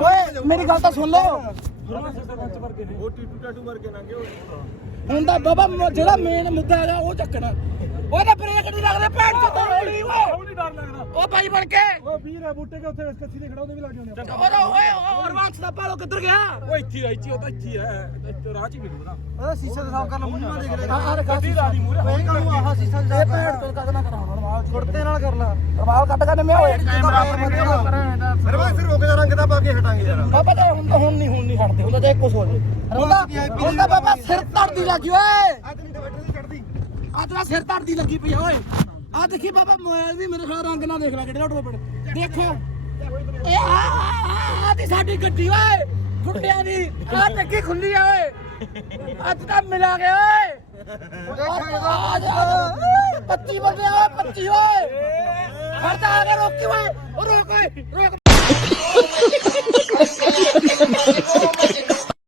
ਓਏ ਮੇਰੀ ਗੱਲ ਤਾਂ ਸੁਣ ਲਓ ਹੁਣ ਤਾਂ ਬਾਬਾ ਜਿਹੜਾ ਮੇਨ ਮੁੱਦਾ ਹੈਗਾ ਉਹ ਚੱਕਣਾ ਉਹ ਤਾਂ ਬ੍ਰੇਕ ਨਹੀਂ ਲੱਗਦੇ ਭੈਣ ਚੋਦ ਹੌਲੀ ਓਏ ਡਰ ਲੱਗਦਾ ਉਹ ਭਾਈ ਬਣ ਕੇ ਉਹ ਵੀਰ ਹੈ ਬੂਟੇ ਕੇ ਉੱਥੇ ਕੱਸੀ ਤੇ ਖੜਾ ਉਹਦੇ ਵੀ ਲੱਗ ਜਾਂਦੇ ਓਏ ਹਰਵੰਸ਼ ਦਾ ਪਾਲੋ ਕਿੱਧਰ ਗਿਆ ਉਹ ਇੱਥੇ ਉਹ ਤਾਂ ਇੱਥੇ ਹੈ ਰਾਹ ਚ ਮਿਲੂਗਾ ਉਹਦਾ ਸ਼ੀਸ਼ਾ ਸਾਫ਼ ਕਰ ਲਾ ਮੂੰਹ ਨਾਲ ਦੇਖ ਲੈ ਆਹ ਗੱਡੀ ਰਾਹ ਦੀ ਮੂਰੇ ਓਏ ਕਾਹਨੂੰ ਆਹ ਸ਼ੀਸ਼ਾ ਇਹ ਭੈਣ ਚੋਦ ਕਦ ਨਾ ਕਰਾਉਣਾ ਰਮਾਲ ਕੁੜਤੇ ਨਾਲ ਕਰ ਲਾ ਰਮਾਲ ਕੱਟ ਕੇ ਨਿਮੇ ਹੋਏ ਫਿਰ ਬਸ ਫਿਰ ਰੁਕ ਜਾ ਰੰਗ ਦਾ ਪਾ ਕੇ ਹਟਾਂਗੇ ਯਾਰ ਬਾਬਾ ਤਾਂ ਹੁਣ ਨਹੀਂ ਹਟਦੇ ਹੁੰਦਾ ਤਾਂ ਇੱਕ ਕੁਛ ਹੋ ਜੇ ਹੁਣ ਤਾਂ ਬਾਬਾ ਸਿਰ ਧੜਦੀ ਲੱਗੀ ਓਏ ਅੱਜ ਨਹੀਂ ਤਾਂ ਬੈਠੀ ਛੱਡਦੀ ਆ ਤੇਰਾ ਸਿਰ ਧੜਦੀ ਲੱਗੀ ਪਈ ਆ ਓਏ ਆ ਦੇਖੀ ਬਾਬਾ ਮੋਬਾਈਲ ਵੀ ਮੇਰੇ ਖਿਆਲ ਰੰਗ ਨਾਲ ਦੇਖ ਲੈ ਕਿਹੜੇ ਰੋਡ ਪੜ ਦੇਖੋ ਇਹ ਆ ਦੀ ਸਾਡੀ ਗੱਡੀ ਓਏ ਗੁੱਡਿਆਂ ਦੀ ਆ ਟੱਕੀ ਖੁੱਲੀ ਆ ਓਏ ਅੱਜ ਤਾਂ ਮਿਲਾ ਗਿਆ ਓਏ 25 ਬੰਦੇ ਓਏ 25 ਓਏ ਖੜਦਾ ਆ ਕੇ ਰੋਕੀ ਓਏ ਉਹ ਰੋਕ ਓਏ ਰੋਕ